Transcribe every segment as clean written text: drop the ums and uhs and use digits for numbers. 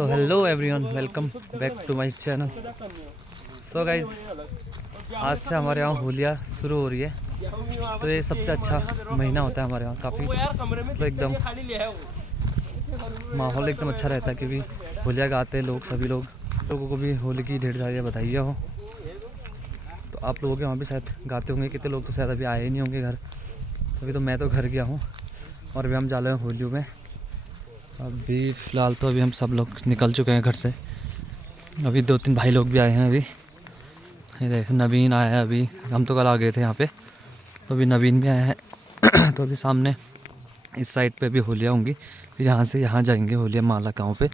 So hello everyone, welcome back to my channel. So guys, आज से हमारे यहाँ होलियाँ शुरू हो रही है। तो ये सबसे अच्छा महीना होता है हमारे यहाँ। काफ़ी तो एकदम माहौल एकदम अच्छा रहता है क्योंकि होलियाँ गाते हैं लोग, सभी लोगों को भी होली की ढेर सारी बधाइयाँ हो। तो आप लोगों के वहाँ भी शायद गाते होंगे। कितने लोग तो शायद अभी आए ही नहीं होंगे घर। अभी तो मैं तो घर गया हूँ और अभी हम जा रहे हैं होलियों में। अभी फ़िलहाल तो अभी हम सब लोग निकल चुके हैं घर से। अभी 2-3 भाई लोग भी आए हैं। अभी ये देखो नवीन आया है। अभी हम तो कल आ गए थे यहाँ पे, तो अभी नवीन भी आया है। तो अभी सामने इस साइड पे भी होलियाँ होंगी, फिर यहाँ से यहाँ जाएंगे होलियाँ माला गाँव पे।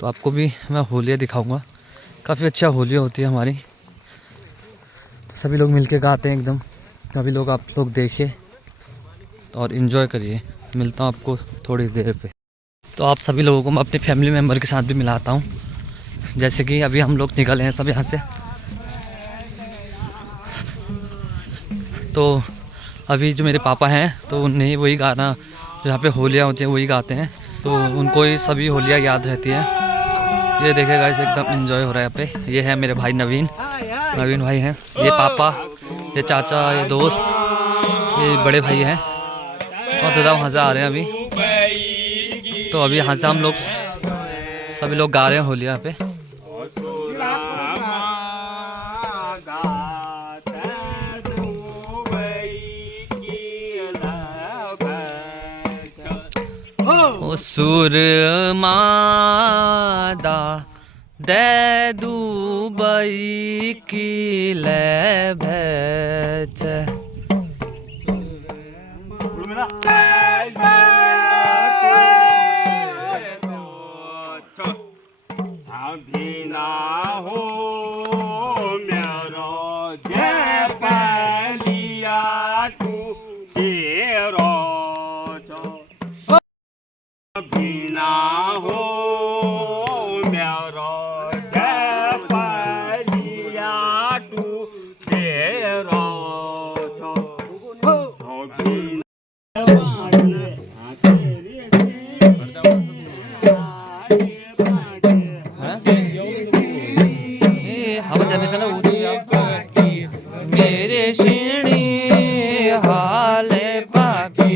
तो आपको भी मैं होलियाँ दिखाऊंगा। काफ़ी अच्छा होलियाँ होती है हमारी। तो सभी लोग मिल के गाते हैं एकदम। सभी लोग आप लोग देखिए और इन्जॉय करिए। मिलता हूँ आपको थोड़ी देर पे। तो आप सभी लोगों को मैं अपनी फैमिली मेम्बर के साथ भी मिलाता हूँ। जैसे कि अभी हम लोग निकले हैं सब यहाँ से। तो अभी जो मेरे पापा हैं तो उन्हें वही गाना, जो यहाँ पे होलियाँ होती हैं वही गाते हैं। तो उनको ही सभी होलियाँ याद रहती हैं। ये देखिए गाइस, एकदम एंजॉय हो रहा है यहाँ पे। ये है मेरे भाई नवीन भाई हैं। ये पापा, ये चाचा, ये दोस्त, ये बड़े भाई हैं और दादा वहाँ से आ रहे हैं अभी। तो अभी यहाँ से हम लोग सभी लोग गा रहे हैं होली यहाँ पे। ओ सुर मादा दे दुबई की ले भैच मेरे शिणी हाले पाके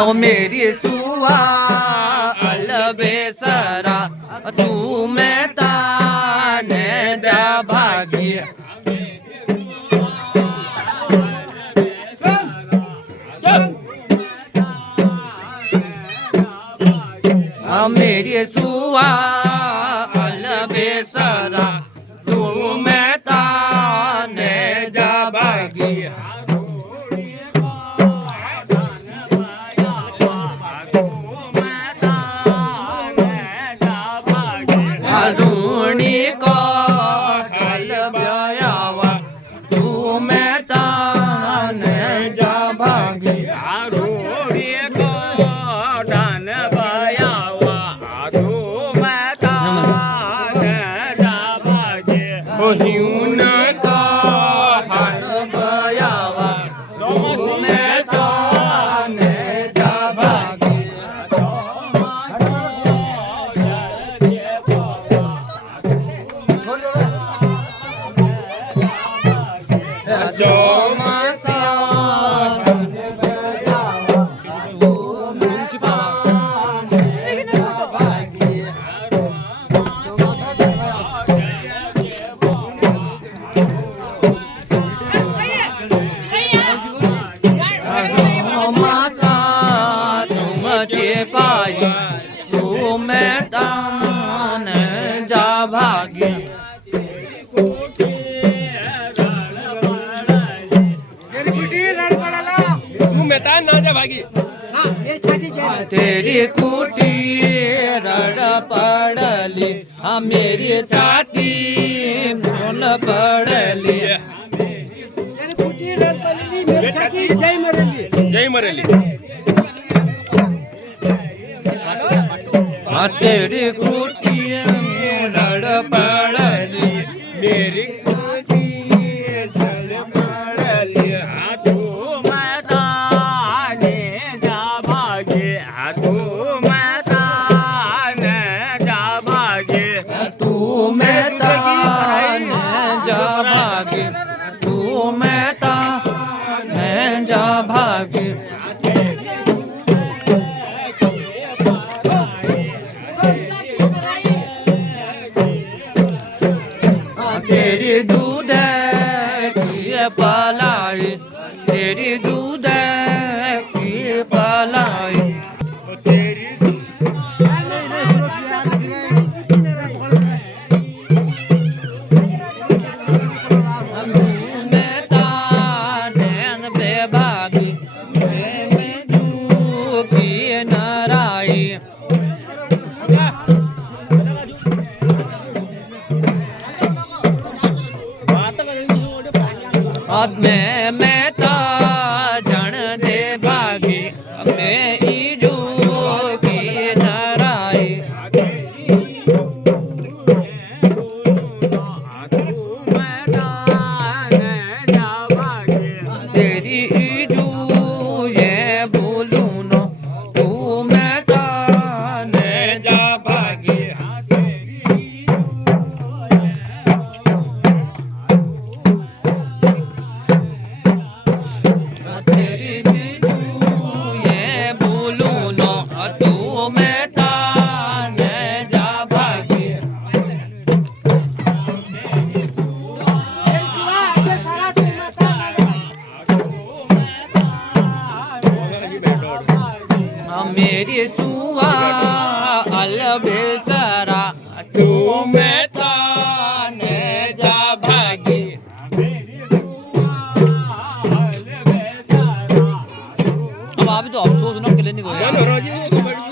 ओ मेरी सुआ अलबेसरा तू मैं ताने जा भागी। मेरी सुआ अलबेसरा तू मैं ताने जा भागी। भागी तू मेहता ना जा भागी तेरी कुटी रड़ पड़ली हाँ मेरी छाती सुन पड़ली जय मरेली हाँ तेरी कुटी रड़ पड़ली मेरी तेरी दूध की पलाई तेरी दूध की पलाई मैं ता जन दे भागी मैं ईजू की नराई तेरी ईजू ये बोलू नो तू मैं ता ने जा भागी मेरी सुआ अल बेसरा तू मैं था ने जा भागी अब आप तो अफसोस ना किले नहीं गए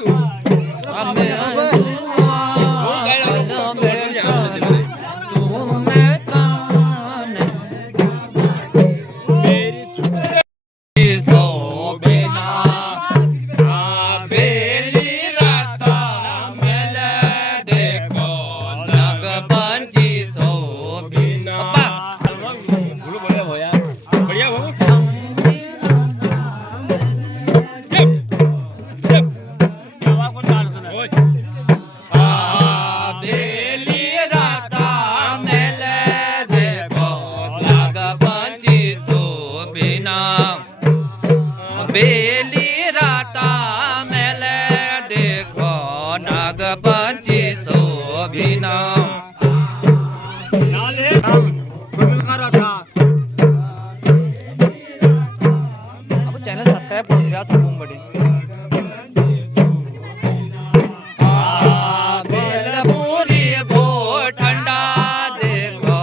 बेली राता मेले देखो नाग पंची शोभिना अब चैनल सब्सक्राइब कर दिया सब बड़ी बेलपूरी भो ठंडा देखो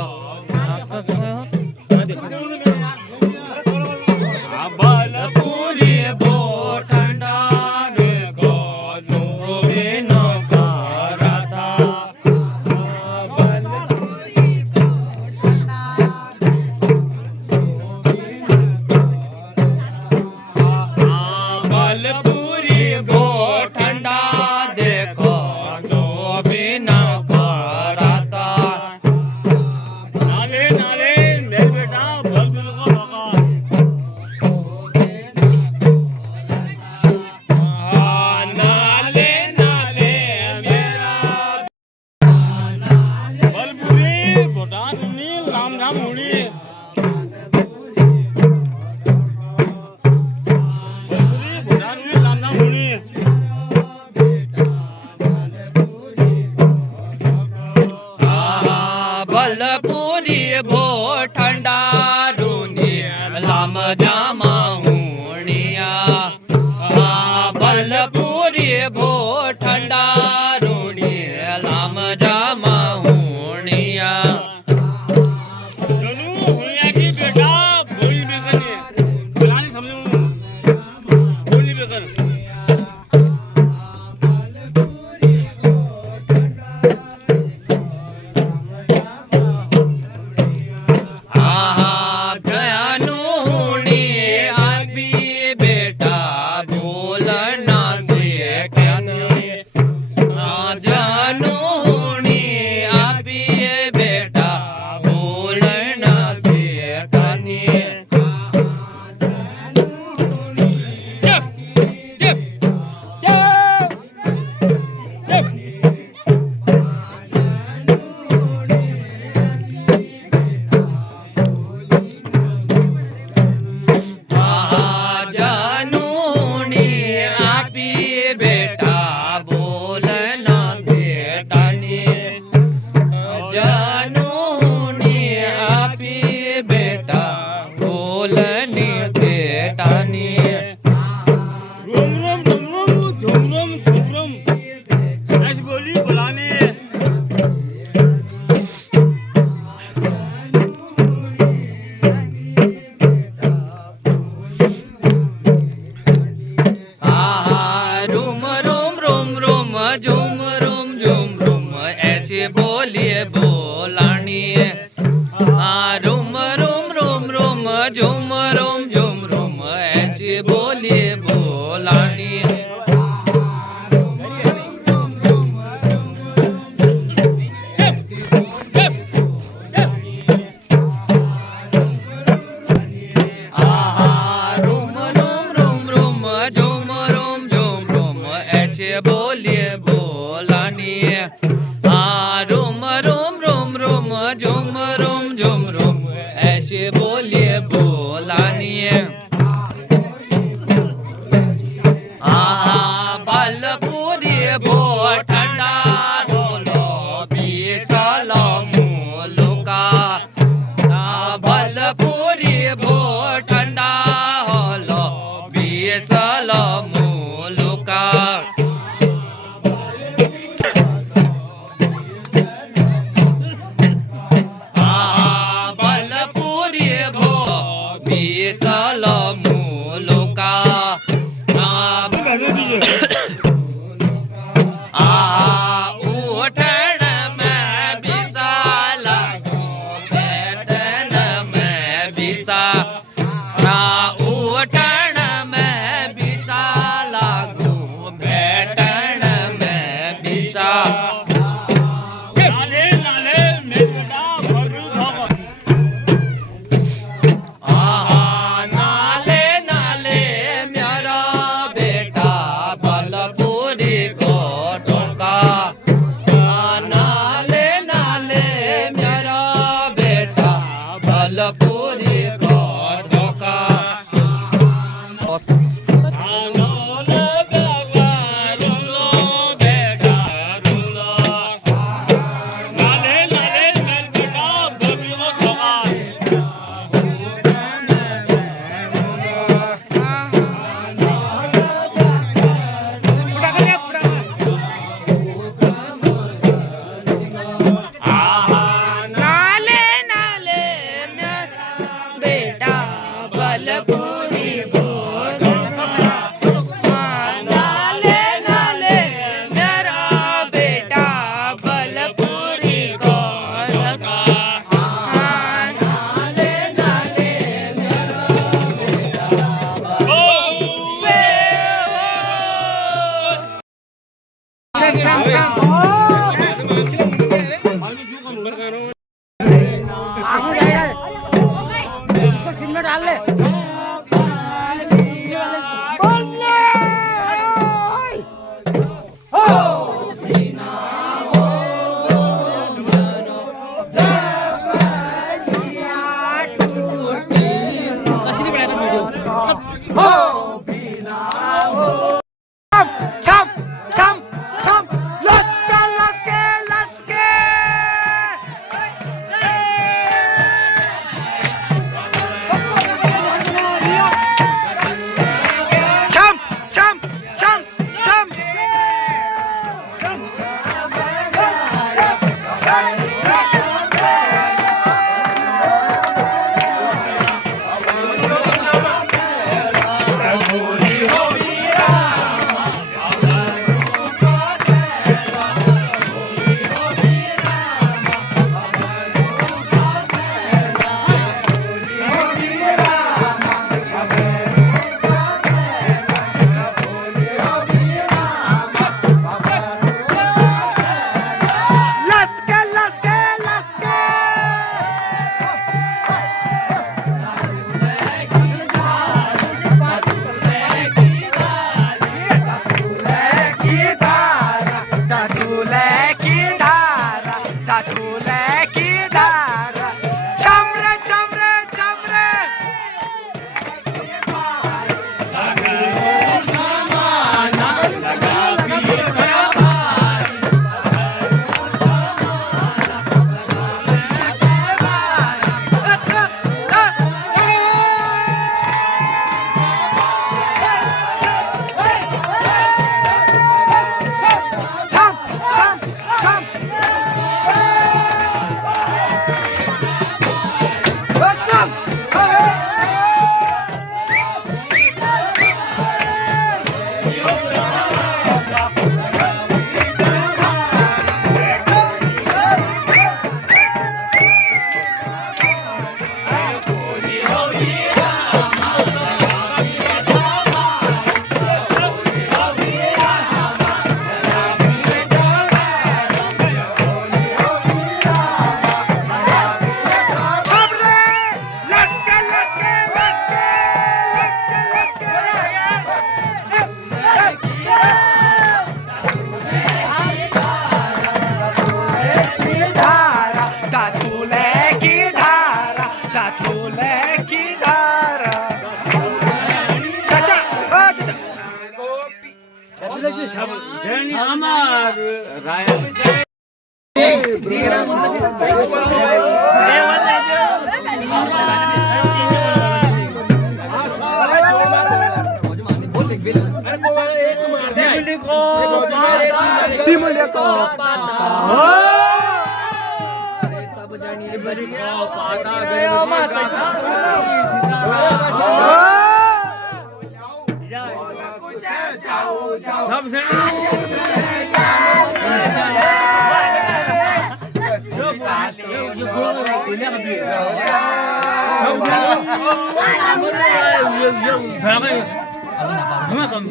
बलपूरी भो ठंडा रूनी लाम जामा हुणिया बलपूरी भो ठंडा रूनी लाम जामा हुणिया ऐसे बोलिए बोलानी रूम रूम रूम रूम झूम रूम झूम रूम ऐसे बोलिए बोलानी बोलिए बोलानी रोम रोम रोम रोम झुम रोम झुम रोम ऐसे बोलिए बोलानी बलपुरी भो ठंडा बोलो बीसाला मोलो का बलपुरी भो ठंडा होलो बीसाला मोलो का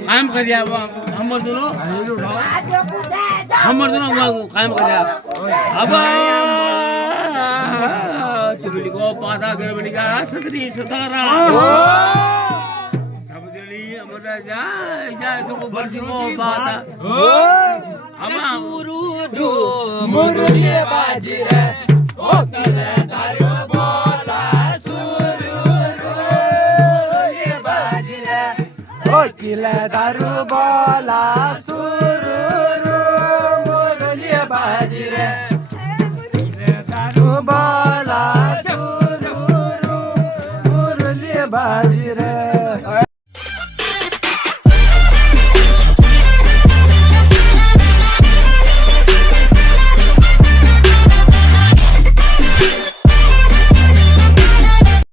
કામ કર્યા हमर दोनों કામ કર્યા આબા તિબલી કો પાતા ગરબડી કા સતરી સતારા સમજલી અમર જા તો બરસી કો પાતા આબા સુરુડુ મુરલી બાજી રે ઓ તલે દારો બોલા સુરુડુ મુરલી બાજી રે किला दारू बोला सुरूरू मुरली बाजी रे दारू बोला सुरूरू मुरली बाजी रे